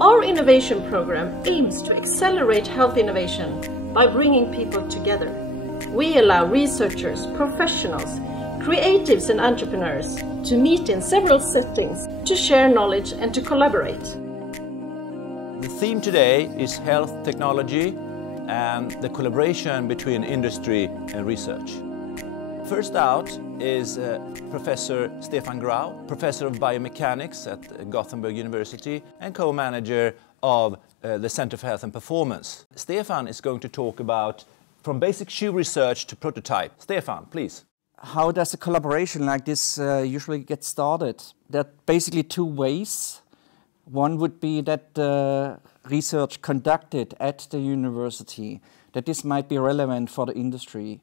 Our innovation program aims to accelerate health innovation by bringing people together. We allow researchers, professionals, creatives and entrepreneurs to meet in several settings, to share knowledge and to collaborate. The theme today is health technology and the collaboration between industry and research. First out is Professor Stefan Grau, Professor of Biomechanics at Gothenburg University and co-manager of the Center for Health and Performance. Stefan is going to talk about from basic shoe research to prototype. Stefan, please. How does a collaboration like this usually get started? There are basically two ways. One would be that the research conducted at the university, that this might be relevant for the industry.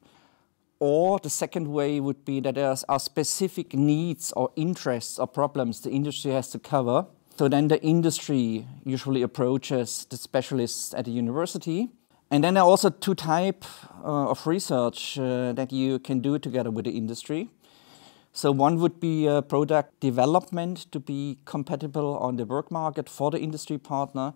Or the second way would be that there are specific needs or interests or problems the industry has to cover. So then the industry usually approaches the specialists at the university. And then there are also two types of research that you can do together with the industry. So one would be product development to be compatible on the work market for the industry partner.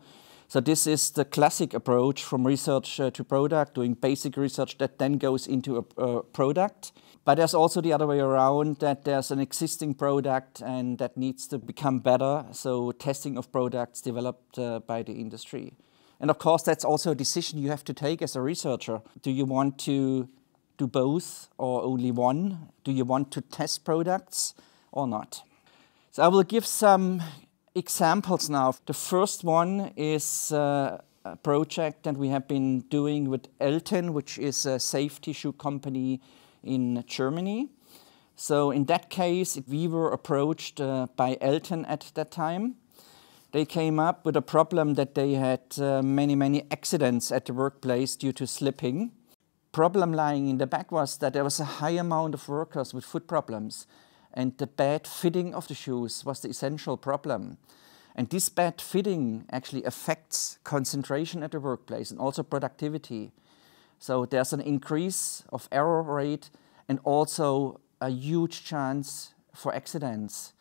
So this is the classic approach from research to product, doing basic research that then goes into a product. But there's also the other way around, that there's an existing product and that needs to become better. So testing of products developed by the industry. And of course, that's also a decision you have to take as a researcher. Do you want to do both or only one? Do you want to test products or not? So I will give some examples now. The first one is a project that we have been doing with Elten, which is a safety shoe company in Germany. So in that case, we were approached by Elten at that time. They came up with a problem that they had many accidents at the workplace due to slipping. Problem lying in the back was that there was a high amount of workers with foot problems, and the bad fitting of the shoes was the essential problem. And this bad fitting actually affects concentration at the workplace and also productivity. So there's an increase of error rate and also a huge chance for accidents.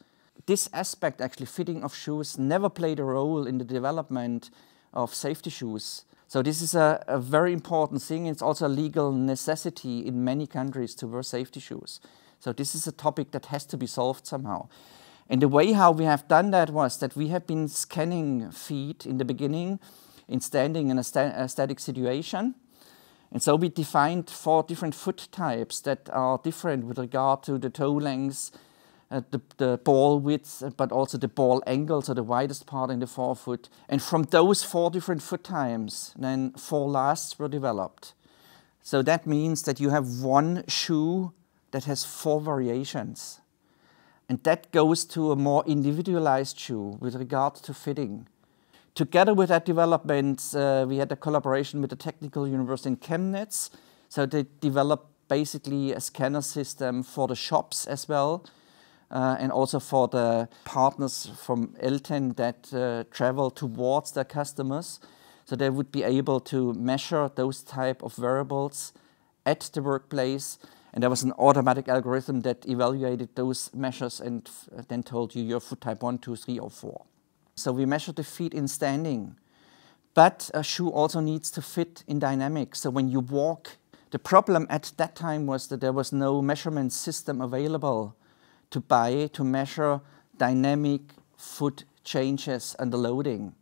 This aspect, actually fitting of shoes, never played a role in the development of safety shoes. So this is a very important thing. It's also a legal necessity in many countries to wear safety shoes. So this is a topic that has to be solved somehow. And the way how we have done that was that we have been scanning feet in the beginning in standing in a static situation. And so we defined 4 different foot types that are different with regard to the toe lengths, the ball width, but also the ball angle, so the widest part in the forefoot. And from those 4 different foot types, then 4 lasts were developed. So that means that you have one shoe that has 4 variations. And that goes to a more individualized shoe with regard to fitting. Together with that development, we had a collaboration with the Technical University in Chemnitz. So they developed basically a scanner system for the shops as well, and also for the partners from Elten that travel towards their customers. So they would be able to measure those type of wearables at the workplace. And there was an automatic algorithm that evaluated those measures and then told you your foot type 1, 2, 3, or 4. So we measured the feet in standing. But a shoe also needs to fit in dynamics. So when you walk, the problem at that time was that there was no measurement system available to buy to measure dynamic foot changes under loading.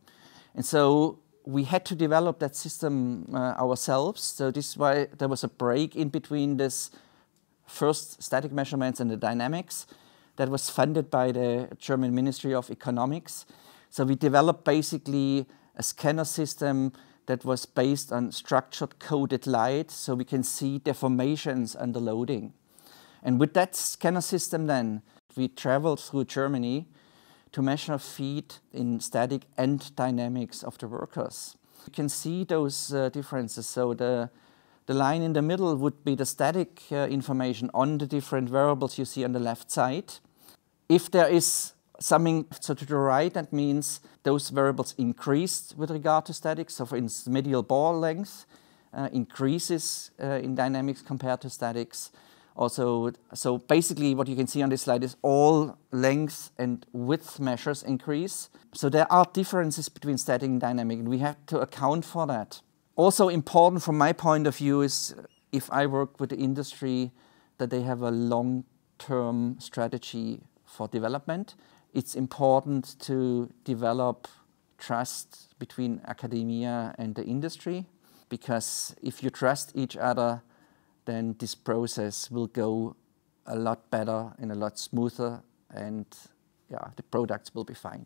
And so we had to develop that system ourselves. So this is why there was a break in between this first static measurements and the dynamics that was funded by the German Ministry of Economics. So we developed basically a scanner system that was based on structured coded light, so we can see deformations under loading. And with that scanner system then, we traveled through Germany to measure feet in static and dynamics of the workers. You can see those differences. So the line in the middle would be the static information on the different variables you see on the left side. If there is something to the right, that means those variables increased with regard to statics. So for instance, medial ball length increases in dynamics compared to statics. Also, so basically what you can see on this slide is all length and width measures increase. So there are differences between static and dynamic, and we have to account for that. Also important from my point of view is if I work with the industry, that they have a long-term strategy for development. It's important to develop trust between academia and the industry, because if you trust each other, then this process will go a lot better and a lot smoother, and the products will be fine.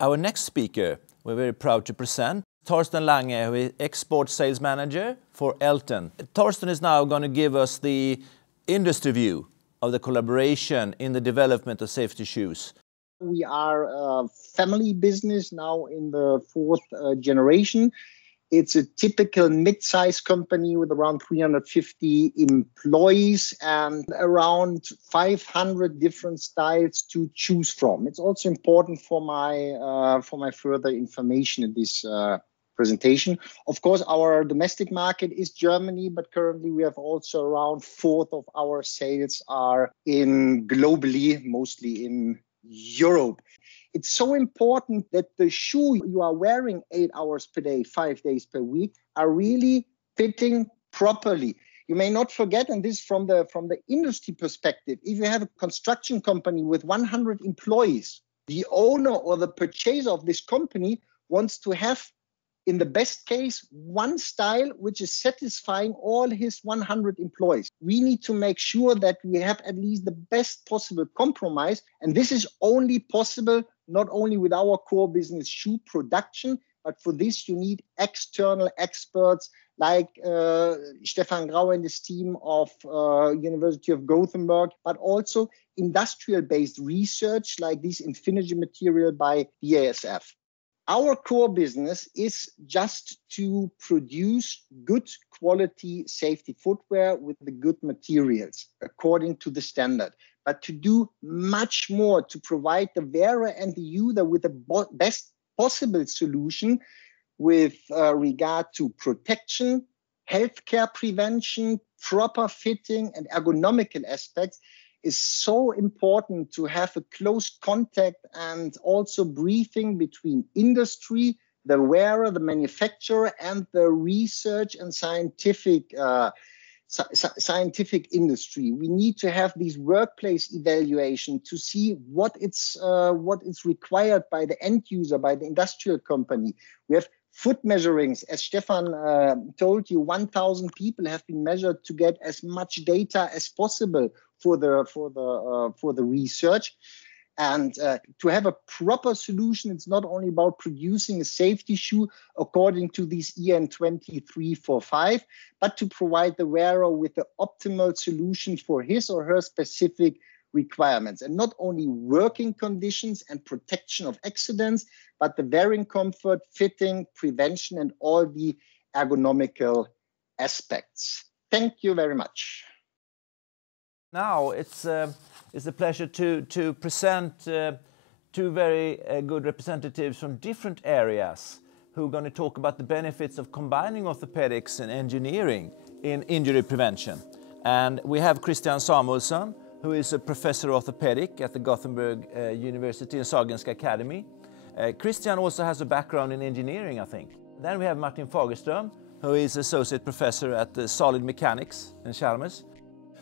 Our next speaker, we're very proud to present, Torsten Lange, who is Export Sales Manager for Elton. Torsten is now going to give us the industry view of the collaboration in the development of safety shoes. We are a family business now in the fourth generation. It's a typical mid-sized company with around 350 employees and around 500 different styles to choose from. It's also important for my further information in this presentation. Of course, our domestic market is Germany, but currently we have also around 1/4 of our sales are globally, mostly in Europe. It's so important that the shoe you are wearing 8 hours per day, 5 days per week, are really fitting properly. You may not forget, and this from the industry perspective, if you have a construction company with 100 employees, the owner or the purchaser of this company wants to have, in the best case, one style which is satisfying all his 100 employees. We need to make sure that we have at least the best possible compromise. And this is only possible not only with our core business shoe production, but for this you need external experts like Stefan Grau and his team of University of Gothenburg, but also industrial-based research like this Infinity material by BASF. Our core business is just to produce good quality safety footwear with the good materials according to the standard, but to do much more to provide the wearer and the user with the best possible solution with regard to protection, healthcare prevention, proper fitting and ergonomical aspects. Is so important to have a close contact and also briefing between industry, the wearer, the manufacturer, and the research and scientific industry. We need to have these workplace evaluation to see what is required by the end user, by the industrial company. We have foot measurings, as Stefan told you, 1,000 people have been measured to get as much data as possible for the research. And to have a proper solution, it's not only about producing a safety shoe according to these EN 2345, but to provide the wearer with the optimal solution for his or her specific requirements, and not only working conditions and protection of accidents, but the wearing comfort, fitting, prevention, and all the ergonomical aspects. Thank you very much. Now it's a pleasure to present two very good representatives from different areas who are going to talk about the benefits of combining orthopedics and engineering in injury prevention. And we have Christian Samuelsson, who is a professor of orthopedic at the Gothenburg University and Sahlgrenska Academy. Christian also has a background in engineering, I think. Then we have Martin Fagerström, who is associate professor at the Solid Mechanics in Chalmers.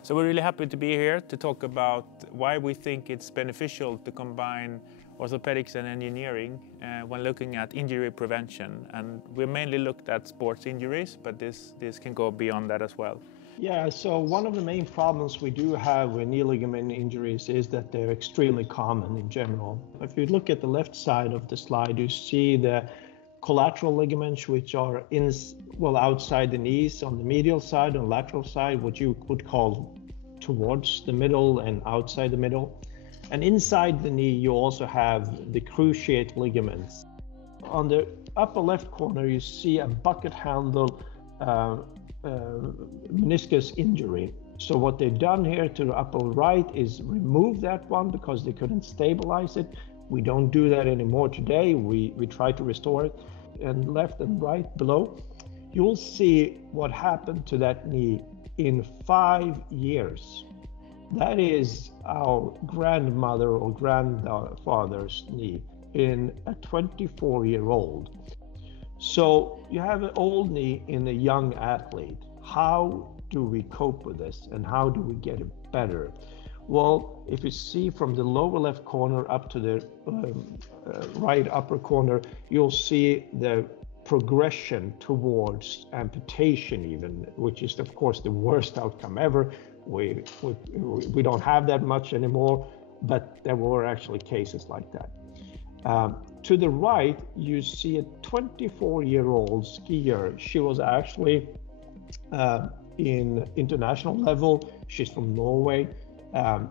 So we're really happy to be here to talk about why we think it's beneficial to combine orthopedics and engineering when looking at injury prevention. And we mainly looked at sports injuries, but this can go beyond that as well. Yeah, so one of the main problems we do have with knee ligament injuries is that they're extremely common in general. If you look at the left side of the slide, you see the collateral ligaments, which are outside the knees on the medial side and lateral side, what you would call towards the middle and outside the middle. And inside the knee, you also have the cruciate ligaments. On the upper left corner, you see a bucket handle meniscus injury. So what they've done here to the upper right is remove that one because they couldn't stabilize it. We don't do that anymore today. We try to restore it. And left and right below, you'll see what happened to that knee in 5 years. That is our grandmother or grandfather's knee in a 24-year-old. So you have an old knee in a young athlete. How do we cope with this and how do we get it better? Well, if you see from the lower left corner up to the right upper corner, you'll see the progression towards amputation even, which is of course the worst outcome ever. We don't have that much anymore, but there were actually cases like that. To the right, you see a 24-year-old skier. She was actually in international level. She's from Norway.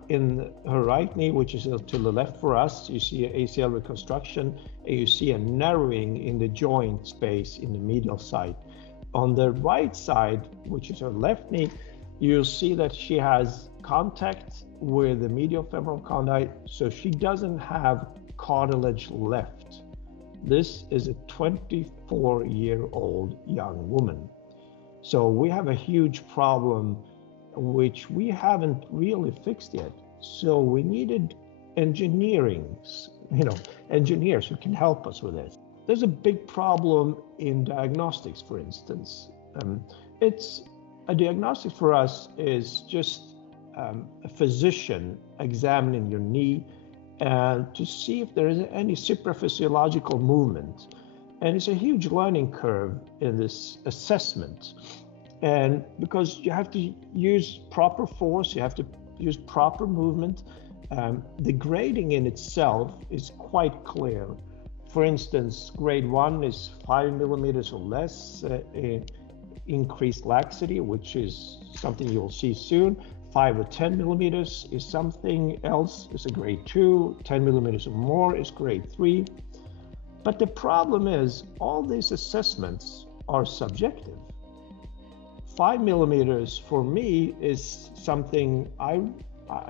In her right knee, which is to the left for us, you see an ACL reconstruction, and you see a narrowing in the joint space in the medial side. On the right side, which is her left knee, you'll see that she has contact with the medial femoral condyle, so she doesn't have cartilage left. This is a 24-year-old young woman. So we have a huge problem which we haven't really fixed yet. So we needed engineers who can help us with this. There's a big problem in diagnostics, for instance. A diagnostic for us is just a physician examining your knee and to see if there is any supraphysiological movement. And it's a huge learning curve in this assessment. And because you have to use proper force, you have to use proper movement, the grading in itself is quite clear. For instance, grade 1 is 5 millimeters or less, increased laxity, which is something you'll see soon. 5 or 10 millimeters is something else, is a grade 2, 10 millimeters or more is grade 3. But the problem is all these assessments are subjective. 5 millimeters for me is something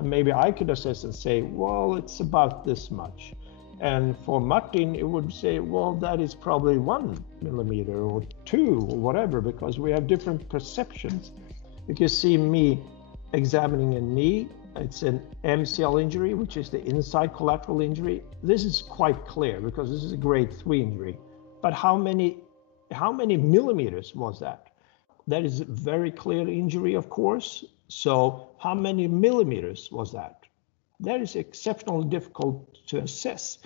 maybe I could assess and say, well, it's about this much. And for Martin, it would say, well, that is probably 1 millimeter or 2 or whatever, because we have different perceptions. If you see me examining a knee, it's an MCL injury, which is the inside collateral injury. This is quite clear because this is a grade 3 injury. But how many millimeters was that? That is a very clear injury, of course. So how many millimeters was that? That is exceptionally difficult to assess.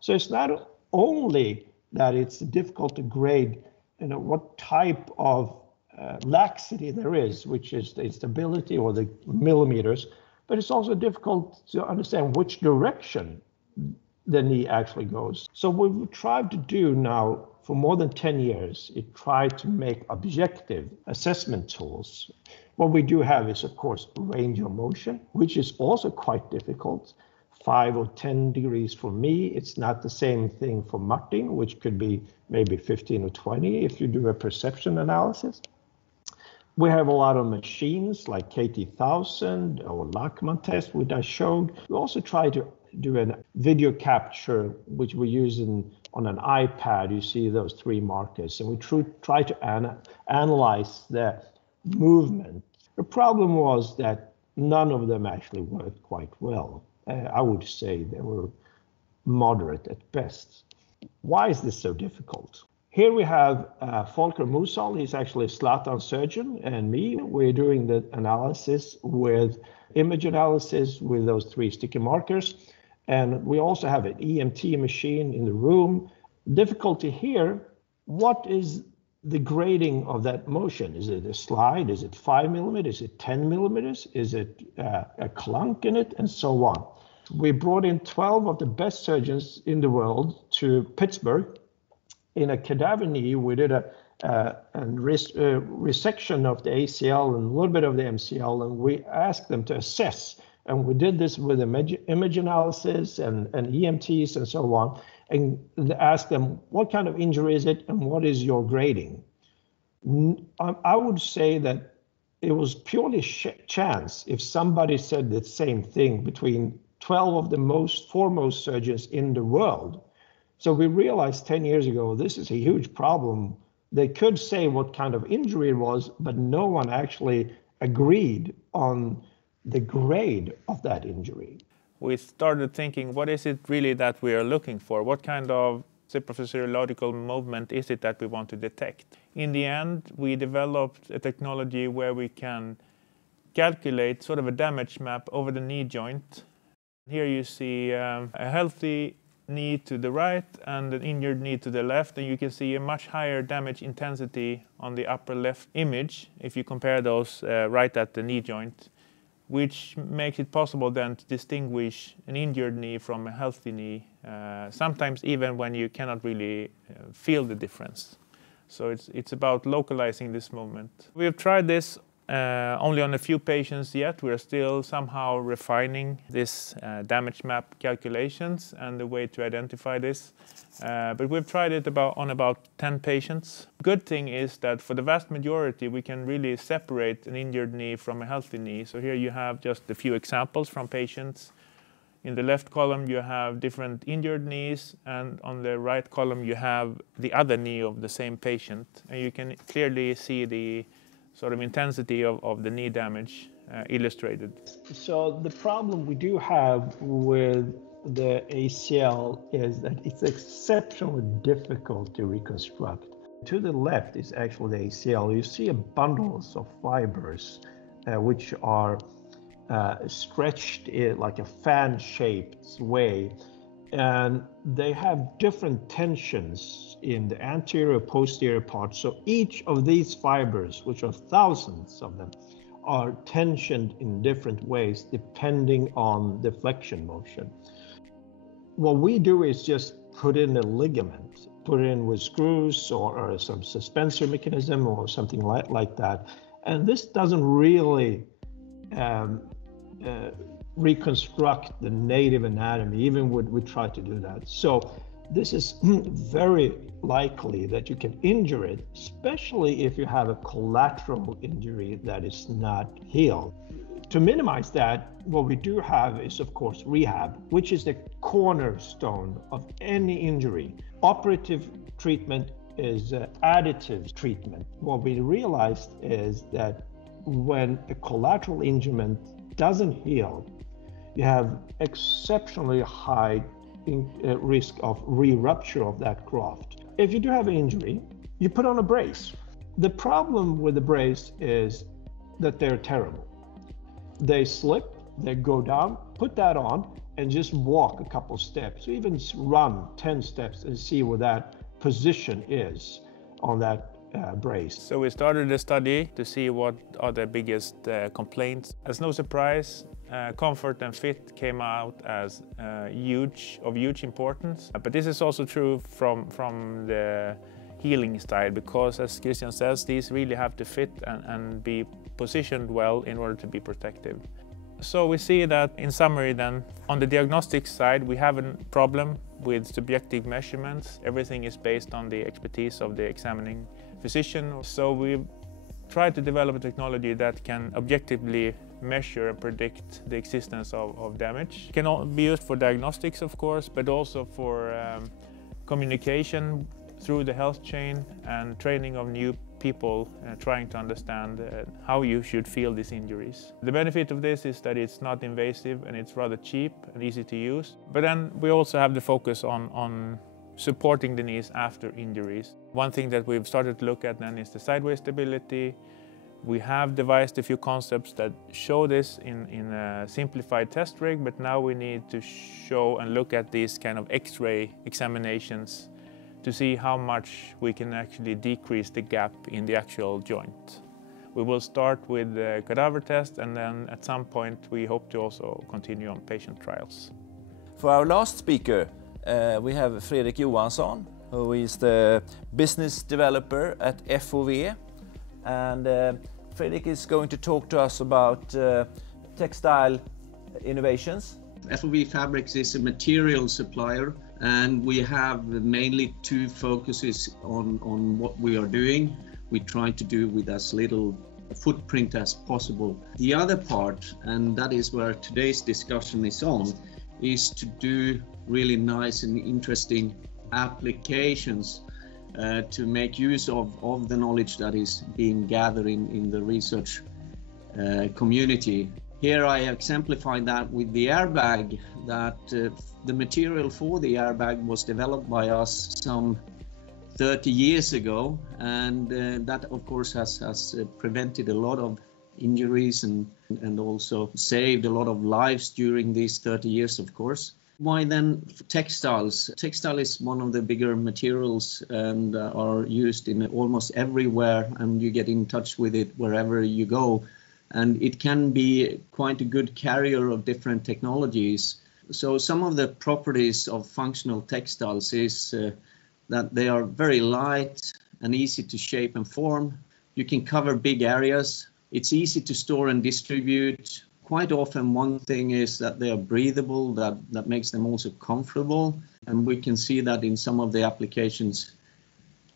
So it's not only that it's difficult to grade, what type of laxity there is, which is the instability or the millimeters, but it's also difficult to understand which direction the knee actually goes. So what we've tried to do now for more than 10 years, it tried to make objective assessment tools. What we do have is, of course, range of motion, which is also quite difficult. 5 or 10 degrees for me, it's not the same thing for Martin, which could be maybe 15 or 20 if you do a perception analysis. We have a lot of machines like KT1000 or Ligament test, which I showed. We also try to do a video capture, which we use on an iPad. You see those 3 markers, and we try to analyze the movement. The problem was that none of them actually worked quite well. I would say they were moderate at best. Why is this so difficult? Here we have Volker Musal. He's actually a Zlatan surgeon, and me. We're doing the analysis with image analysis with those 3 sticky markers. And we also have an EMT machine in the room. Difficulty here, what is the grading of that motion? Is it a slide? Is it 5 millimeters? Is it 10 millimeters? Is it a clunk in it? And so on. We brought in 12 of the best surgeons in the world to Pittsburgh. In a cadaver knee, we did a resection of the ACL and a little bit of the MCL, and we asked them to assess. And we did this with image analysis and EMTs and so on, and asked them, what kind of injury is it and what is your grading? I would say that it was purely chance if somebody said the same thing between 12 of the foremost surgeons in the world. So we realized 10 years ago, this is a huge problem. They could say what kind of injury it was, but no one actually agreed on the grade of that injury. We started thinking, what is it really that we are looking for? What kind of supraphysiological movement is it that we want to detect? In the end, we developed a technology where we can calculate sort of a damage map over the knee joint. Here you see a healthy knee to the right and an injured knee to the left, and you can see a much higher damage intensity on the upper left image if you compare those right at the knee joint, which makes it possible then to distinguish an injured knee from a healthy knee, sometimes even when you cannot really feel the difference. So it's about localizing this movement. We have tried this only on a few patients yet. We're still somehow refining this damage map calculations and the way to identify this. But we've tried it on about 10 patients. Good thing is that for the vast majority, we can really separate an injured knee from a healthy knee. So here you have just a few examples from patients. In the left column, you have different injured knees, and on the right column, you have the other knee of the same patient. And you can clearly see the sort of intensity of the knee damage illustrated. So the problem we do have with the ACL is that it's exceptionally difficult to reconstruct. To the left is actually the ACL. You see a bundles of fibers which are stretched in like a fan-shaped way, and they have different tensions in the anterior posterior part. So each of these fibers, which are thousands of them, are tensioned in different ways depending on the flexion motion. What we do is just put in a ligament, put it in with screws or some suspensor mechanism or something like that. And this doesn't really reconstruct the native anatomy, even when we try to do that. So this is very likely that you can injure it, especially if you have a collateral injury that is not healed. To minimize that, what we do have is, of course, rehab, which is the cornerstone of any injury. Operative treatment is additive treatment. What we realized is that when a collateral injury doesn't heal, you have exceptionally high risk of re-rupture of that graft. If you do have an injury, you put on a brace. The problem with the brace is that they're terrible. They slip, they go down, put that on, and just walk a couple steps, or even run 10 steps and see where that position is on that brace. So we started a study to see what are the biggest complaints. As no surprise, comfort and fit came out as of huge importance. But this is also true from the healing style, because as Christian says, these really have to fit and be positioned well in order to be protective. So we see that, in summary then, on the diagnostic side, we have a problem with subjective measurements. Everything is based on the expertise of the examining physician. So we've tried to develop a technology that can objectively measure and predict the existence of damage. It can be used for diagnostics, of course, but also for communication through the health chain and training of new people trying to understand how you should feel these injuries. The benefit of this is that it's not invasive and it's rather cheap and easy to use. But then we also have the focus on supporting the knees after injuries. One thing that we've started to look at then is the sideways stability. We have devised a few concepts that show this in a simplified test rig, but now we need to show and look at these kind of X-ray examinations to see how much we can actually decrease the gap in the actual joint. We will start with the cadaver test, and then at some point we hope to also continue on patient trials. For our last speaker, we have Fredrik Johansson, who is the business developer at FOV. And Fredrik is going to talk to us about textile innovations. FOV Fabrics is a material supplier, and we have mainly two focuses on what we are doing. We try to do with as little footprint as possible. The other part, and that is where today's discussion is on, is to do really nice and interesting applications to make use of the knowledge that is being gathered in the research community. Here I exemplify that with the airbag, that the material for the airbag was developed by us some 30 years ago, and that of course has prevented a lot of injuries and also saved a lot of lives during these 30 years, of course. Why then textiles? Textile is one of the bigger materials and are used in almost everywhere, and you get in touch with it wherever you go. And it can be quite a good carrier of different technologies. So some of the properties of functional textiles is that they are very light and easy to shape and form. You can cover big areas. It's easy to store and distribute. Quite often one thing is that they are breathable, that makes them also comfortable. And we can see that in some of the applications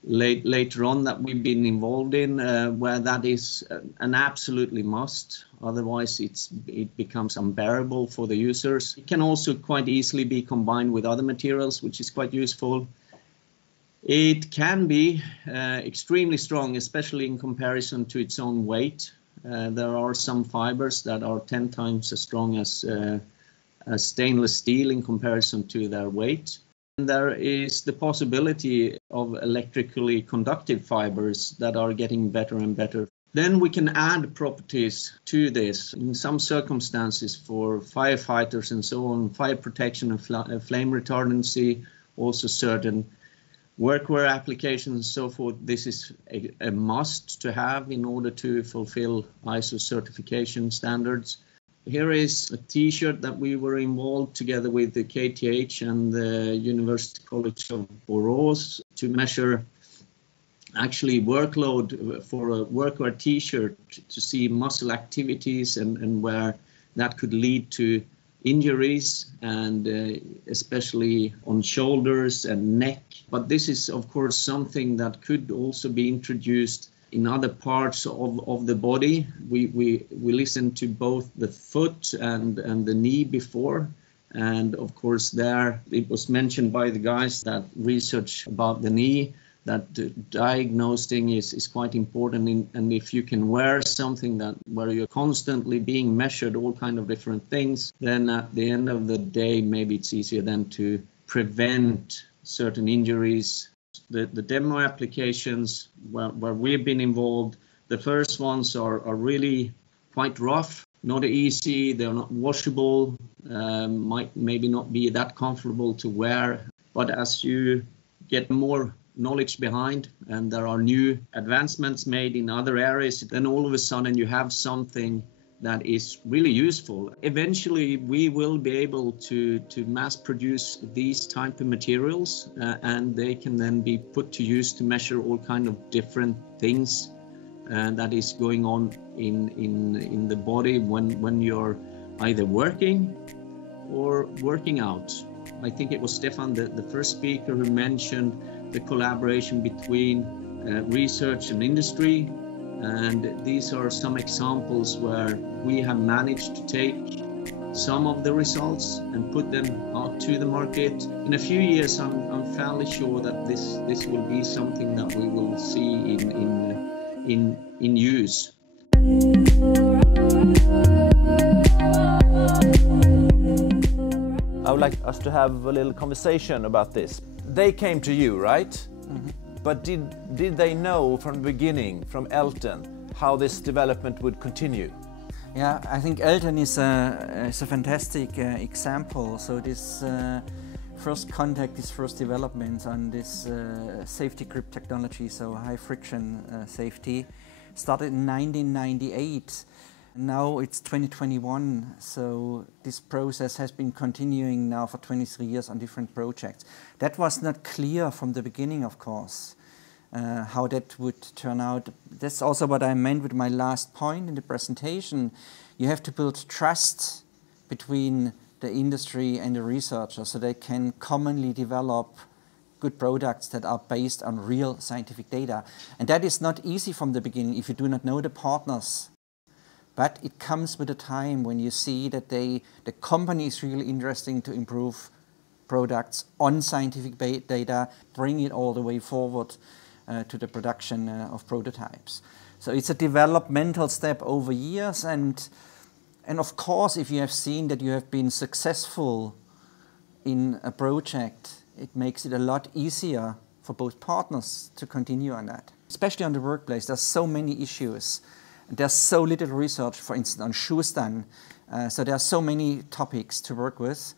later on that we've been involved in, where that is an absolutely must. Otherwise it becomes unbearable for the users. It can also quite easily be combined with other materials, which is quite useful. It can be extremely strong, especially in comparison to its own weight. There are some fibers that are 10 times as strong as stainless steel in comparison to their weight. There is the possibility of electrically conductive fibers that are getting better and better. Then we can add properties to this. In some circumstances for firefighters and so on, fire protection and flame retardancy, also certain workwear applications and so forth, this is a must to have in order to fulfill ISO certification standards. Here is a t-shirt that we were involved together with the KTH and the University College of Borås to measure actually workload for a workwear t-shirt to see muscle activities and where that could lead to injuries, and especially on shoulders and neck. But this is of course something that could also be introduced in other parts of the body. We listened to both the foot and the knee before, and of course there it was mentioned by the guys that research about the knee, that diagnosing is quite important, and if you can wear something where you're constantly being measured all kind of different things, then at the end of the day maybe it's easier then to prevent certain injuries. The demo applications where we've been involved, the first ones are really quite rough, not easy, they're not washable, might maybe not be that comfortable to wear. But as you get more knowledge behind and there are new advancements made in other areas, then all of a sudden you have something that is really useful. Eventually we will be able to mass produce these type of materials and they can then be put to use to measure all kind of different things that is going on in the body when you're either working or working out. I think it was Stefan, the first speaker, who mentioned the collaboration between research and industry. And these are some examples where we have managed to take some of the results and put them out to the market. In a few years, I'm fairly sure that this will be something that we will see in use. I would like us to have a little conversation about this. They came to you, right? Mm-hmm. But did they know from the beginning, from Elton, how this development would continue? Yeah, I think Elton is a fantastic example. So this first contact, this first development on this safety grip technology, so high friction safety, started in 1998. Now it's 2021, so this process has been continuing now for 23 years on different projects. That was not clear from the beginning, of course, how that would turn out. That's also what I meant with my last point in the presentation. You have to build trust between the industry and the researchers so they can commonly develop good products that are based on real scientific data. And that is not easy from the beginning if you do not know the partners. But it comes with a time when you see that the company is really interesting to improve products on scientific data, bring it all the way forward to the production of prototypes. So it's a developmental step over years, and of course, if you have seen that you have been successful in a project, it makes it a lot easier for both partners to continue on that. Especially on the workplace, there's so many issues. There's so little research, for instance, on Schuhstern. So there are so many topics to work with,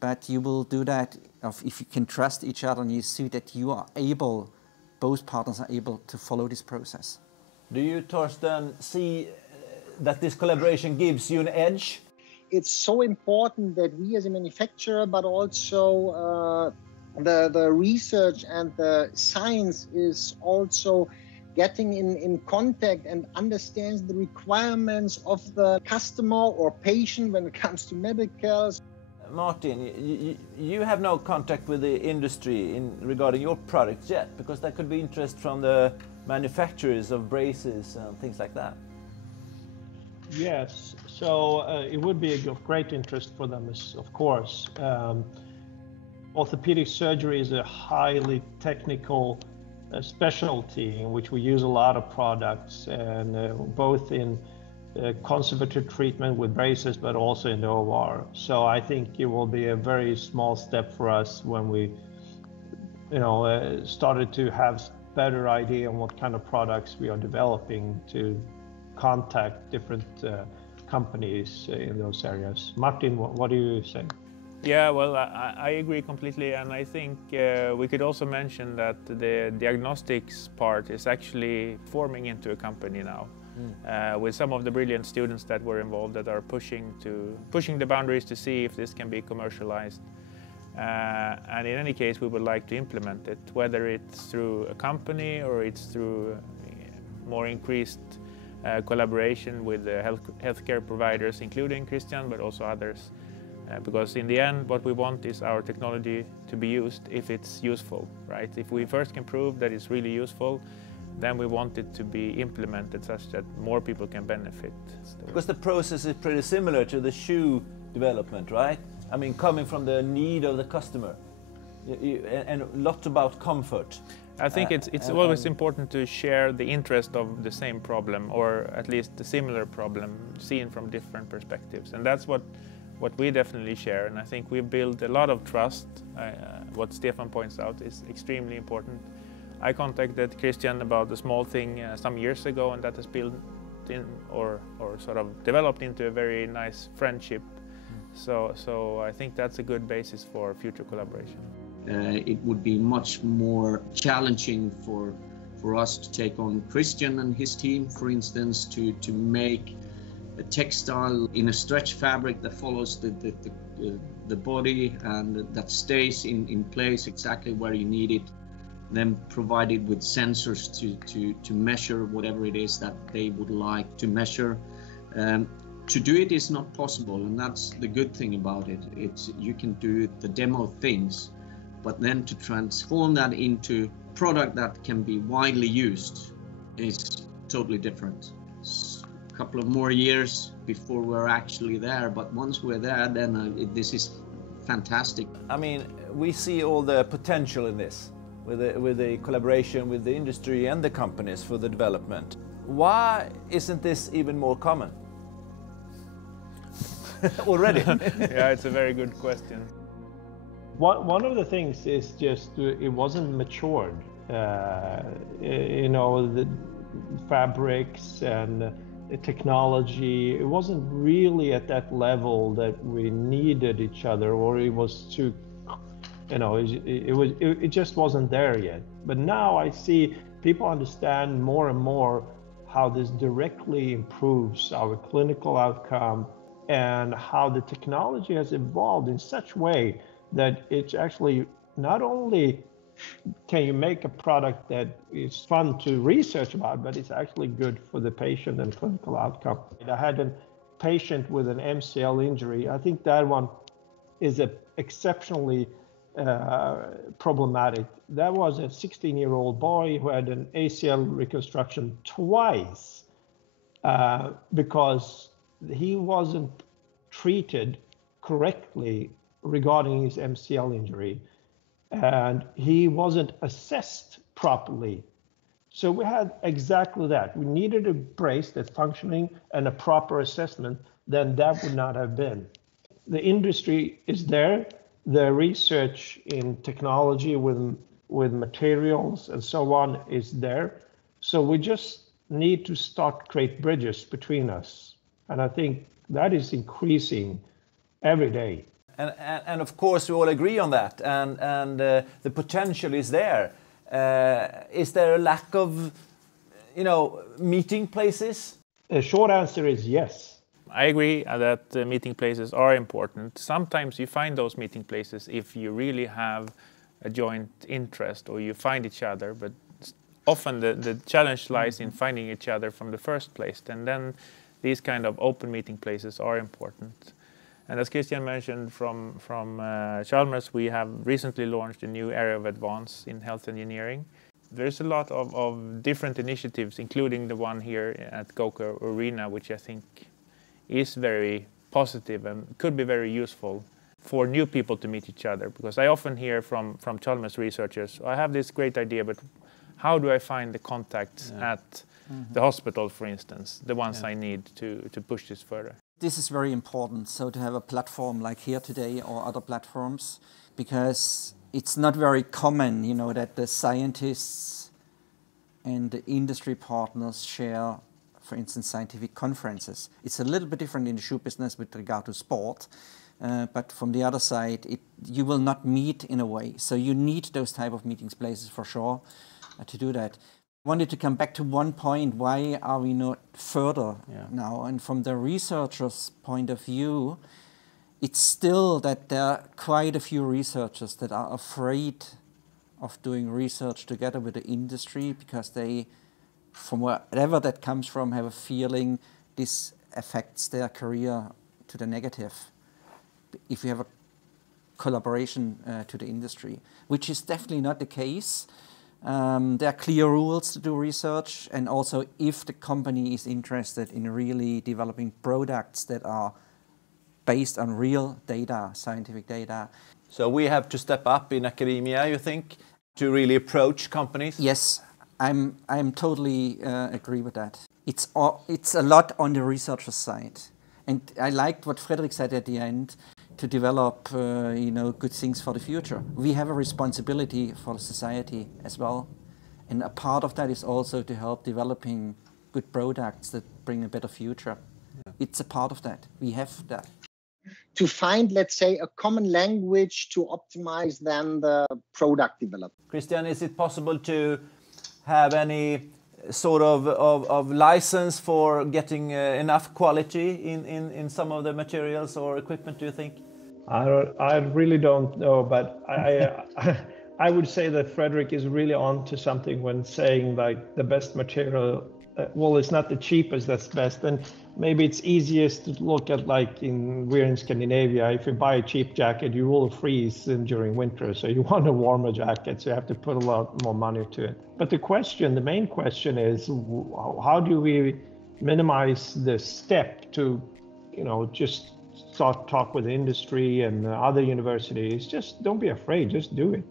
but you will do that if you can trust each other and you see that you are able, both partners are able to follow this process. Do you, Torsten, see that this collaboration gives you an edge? It's so important that we as a manufacturer, but also the research and the science is also getting in contact and understands the requirements of the customer or patient when it comes to medicals. Martin, you have no contact with the industry regarding your products yet, because there could be interest from the manufacturers of braces and things like that. Yes, so it would be of great interest for them, of course. Orthopedic surgery is a highly technical specialty in which we use a lot of products, and both in conservative treatment with braces, but also in the OR. So I think it will be a very small step for us when we, started to have better idea on what kind of products we are developing to contact different companies in those areas. Martin, what do you say? Yeah, well, I agree completely, and I think we could also mention that the diagnostics part is actually forming into a company now, with some of the brilliant students that were involved that are pushing the boundaries to see if this can be commercialized. And in any case, we would like to implement it, whether it's through a company or it's through more increased collaboration with the healthcare providers, including Christian, but also others. Because in the end, what we want is our technology to be used if it's useful, right? If we first can prove that it's really useful, then we want it to be implemented such that more people can benefit. Because the process is pretty similar to the shoe development, right? I mean, coming from the need of the customer, and lots about comfort. I think it's always important to share the interest of the same problem, or at least the similar problem, seen from different perspectives. And that's what we definitely share, and I think we've built a lot of trust. What Stefan points out is extremely important. I contacted Christian about a small thing some years ago, and that has built in or sort of developed into a very nice friendship. So I think that's a good basis for future collaboration. It would be much more challenging for us to take on Christian and his team, for instance, to make a textile in a stretch fabric that follows the body and that stays in place exactly where you need it, then provided with sensors to measure whatever it is that they would like to measure. To do it is not possible, and that's the good thing about it. You can do the demo things, but then to transform that into a product that can be widely used is totally different. A couple of more years before we're actually there, but once we're there, then this is fantastic. I mean, we see all the potential in this, with the collaboration with the industry and the companies for the development. Why isn't this even more common? Already? Yeah, it's a very good question. One of the things is just it wasn't matured. The fabrics and the technology, it wasn't really at that level that we needed each other, or it was too, it just wasn't there yet. But now I see people understand more and more how this directly improves our clinical outcome, and how the technology has evolved in such a way that it's actually not only can you make a product that is fun to research about, but it's actually good for the patient and clinical outcome. I had a patient with an MCL injury. I think that one is exceptionally problematic. That was a 16-year-old boy who had an ACL reconstruction twice because he wasn't treated correctly regarding his MCL injury, and he wasn't assessed properly. So we had exactly that. We needed to embrace that functioning and a proper assessment, then that would not have been. The industry is there, the research in technology with materials and so on is there. So we just need to start create bridges between us. And I think that is increasing every day. And of course we all agree on that, and the potential is there. Is there a lack of, meeting places? The short answer is yes. I agree that meeting places are important. Sometimes you find those meeting places if you really have a joint interest or you find each other, but often the challenge lies in finding each other from the first place, and then these kind of open meeting places are important. And as Christian mentioned from Chalmers, we have recently launched a new area of advance in health engineering. There's a lot of different initiatives, including the one here at GoCo Arena, which I think is very positive and could be very useful for new people to meet each other. Because I often hear from Chalmers researchers, I have this great idea, but how do I find the contacts at the hospital, for instance, the ones I need to push this further? This is very important, so to have a platform like here today or other platforms, because it's not very common, that the scientists and the industry partners share, for instance, scientific conferences. It's a little bit different in the shoe business with regard to sport, but from the other side, you will not meet in a way. So you need those type of meetings places for sure to do that. I wanted to come back to one point, why are we not further now? And from the researchers' point of view, it's still that there are quite a few researchers that are afraid of doing research together with the industry because they, from wherever that comes from, have a feeling this affects their career to the negative. If you have a collaboration to the industry, which is definitely not the case. There are clear rules to do research, and also if the company is interested in really developing products that are based on real data, scientific data. So we have to step up in academia, you think, to really approach companies? Yes, I'm totally agree with that. It's a lot on the researcher side, and I liked what Fredrik said at the end. To develop, good things for the future. We have a responsibility for the society as well. And a part of that is also to help developing good products that bring a better future. Yeah. It's a part of that. We have that. To find, let's say, a common language to optimize then the product development. Christian, is it possible to have any sort of license for getting enough quality in some of the materials or equipment, do you think? I really don't know, but I would say that Fredrik is really on to something when saying like the best material, well, it's not the cheapest that's best. And maybe it's easiest to look at like we're in Scandinavia, if you buy a cheap jacket, you will freeze during winter. So you want a warmer jacket, so you have to put a lot more money to it. But the main question is, how do we minimize the step to, just start talk with the industry and other universities? Just don't be afraid, just do it.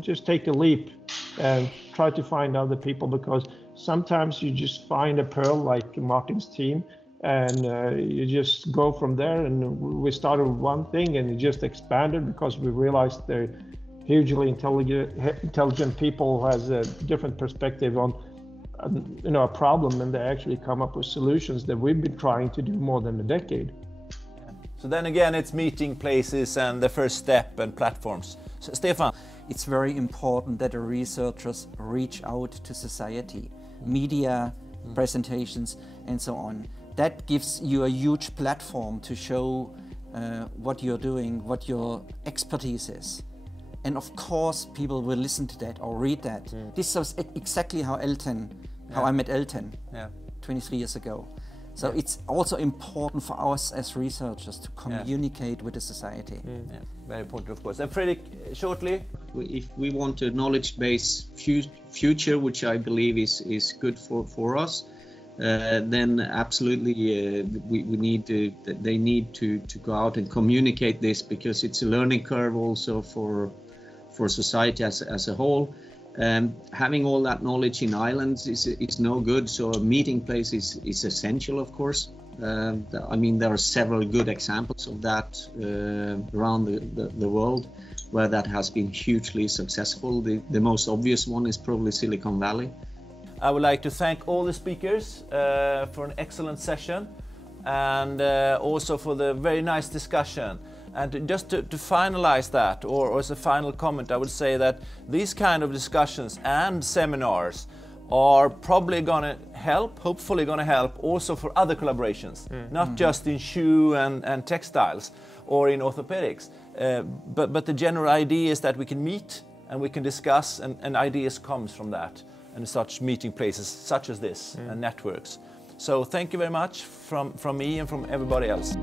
Just take a leap and try to find other people, because sometimes you just find a pearl like Martin's team and you just go from there. And we started with one thing and it just expanded because we realized they're hugely intelligent people who has a different perspective on a problem, and they actually come up with solutions that we've been trying to do more than a decade. So then again, it's meeting places and the first step and platforms. So, Stefan? It's very important that the researchers reach out to society, media, presentations, and so on. That gives you a huge platform to show what you're doing, what your expertise is. And of course, people will listen to that or read that. This was exactly how I met Elton 23 years ago. So it's also important for us as researchers to communicate with the society. Yeah, very important, of course. And Fredrik, shortly? If we want a knowledge-based future, which I believe is good for us, then absolutely they need to go out and communicate this, because it's a learning curve also for society as a whole. Having all that knowledge in islands is no good, so a meeting place is essential, of course. I mean, there are several good examples of that around the world where that has been hugely successful. The most obvious one is probably Silicon Valley. I would like to thank all the speakers for an excellent session, and also for the very nice discussion. And just to finalize that, or as a final comment, I would say that these kind of discussions and seminars are probably going to help, hopefully going to help also for other collaborations, not just in shoe and textiles or in orthopedics. But the general idea is that we can meet and we can discuss, and ideas comes from that, and such meeting places such as this and networks. So thank you very much from me and from everybody else.